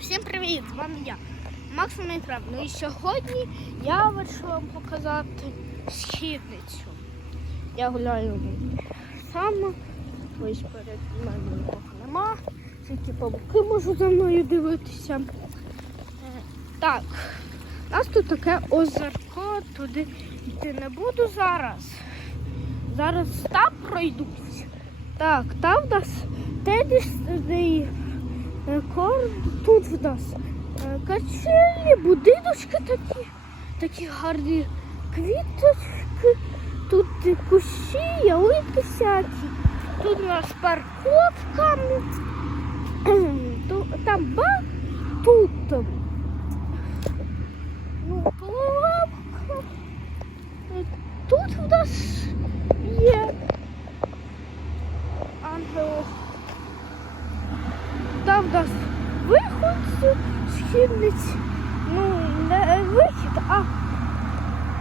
Всім привіт! З вами я, Макс Майнкрафт. Ну і сьогодні я вирішила вам показати східницю. Я гуляю сама, ось перед мене нікого нема. Тільки павуки можу за мною дивитися. Е, Так, у нас тут таке озерко, туди йти не буду зараз. Зараз там пройдусь. Так, там в нас тенісний е, корм, тут в нас е, качелі, будиночки такі, такі гарні квіточки, тут кущі, ялинки всякі. Тут у нас парковка. Там ба, тут. Ну, лавка. Е, Тут в нас є ангел. Там в нас виход з східниць. Ну, не вихід, а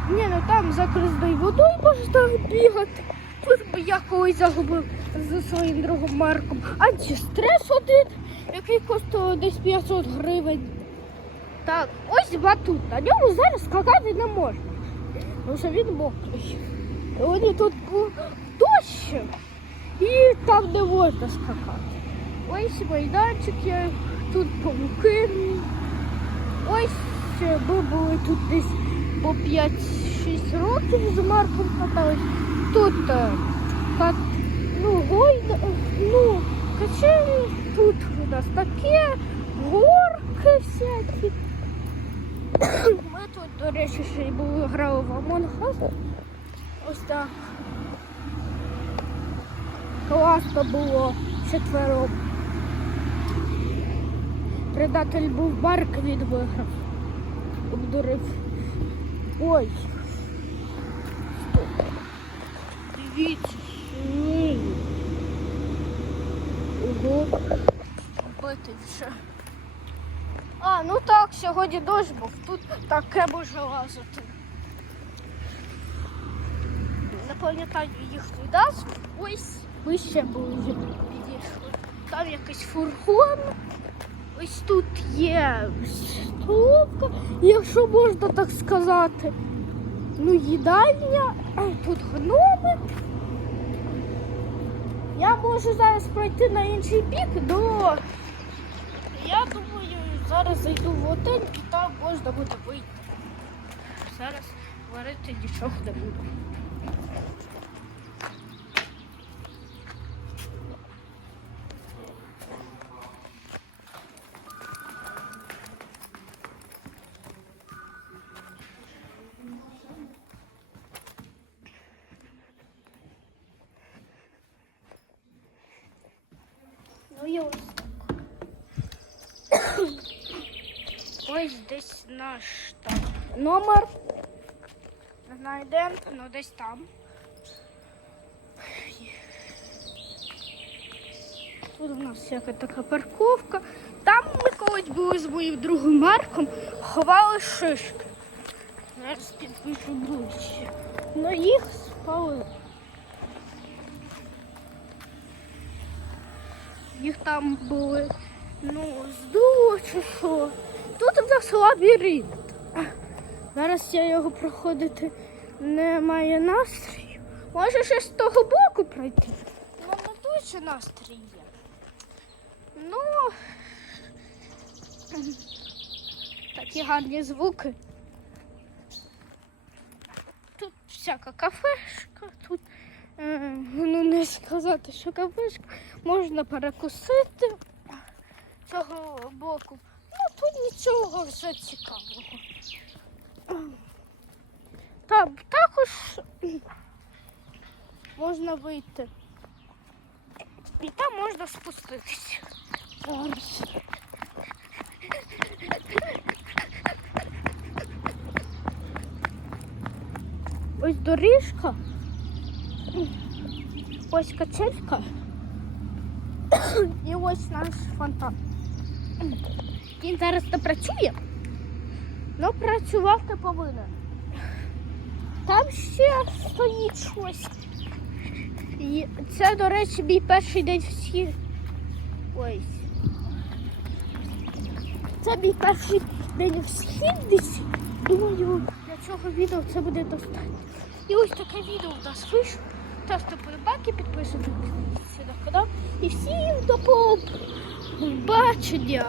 ні, ну там за красною водою можна бігати. Тут би я колись загубив зі своїм другом Марком антистрес один, який коштує десь 500 гривень. Так, ось батут. На ньому зараз скакати не можна. Тому що він мокрий. Сьогодні тут був дощ і там не можна скакати. Ось майданчик є, тут павуки. Ось е, ми були тут десь по 5-6 років з Марком катались. Тут е, ну, гойда, ну, качелі, тут у нас таке, горки всякі. Ми тут, до речі, ще й були грали в Among. Ось так. Класно було четвером. Предатель був Марк, він виграв. Обдурив. Ой. Стоп. Дивіться. Ні. Ого. Бити вже. А, ну так, сьогодні дощ був. Тут таке може лазити. Не пам'ятаю їхню назву. Ось ми ще були підійшли. Там якийсь фургон. Ось тут є столовка, якщо можна так сказати. Ну, їдальня, а тут гноми. Я можу зараз пройти на інший бік, але я думаю, зараз зайду в готель і там можна буде вийти. Зараз варити нічого не буду. Ось. Десь наш там номер. Не знаю де, але десь там. Тут у нас всяка така парковка. Там ми колись були з моїм другом Марком, ховали шишки. Зараз підпишу ближче. Ну їх спалили. Їх там були, ну, здуло чи що. Тут у нас лабіринт. Зараз я його проходити не маю настрою. Може ще з того боку пройти. У мене дуже настрій є. Ну такі гарні звуки. Тут всяка кафешка, тут ну не сказати, що кафешка, можна перекусити цього боку. Ну тут нічого все цікавого. Там також можна вийти. І там можна спуститися. Ось доріжка. Ось качелька. І ось наш фонтан. Він зараз не працює, але працювати повинен. Там ще стоїть щось. І це, до речі, мій перший день всі. Ось. Це мій перший день в східниці. Думаю, для цього відео це буде достатньо. І ось таке відео в нас вийшло. Ставте подобайки, підписуйтесь на канал. І всім до побачення!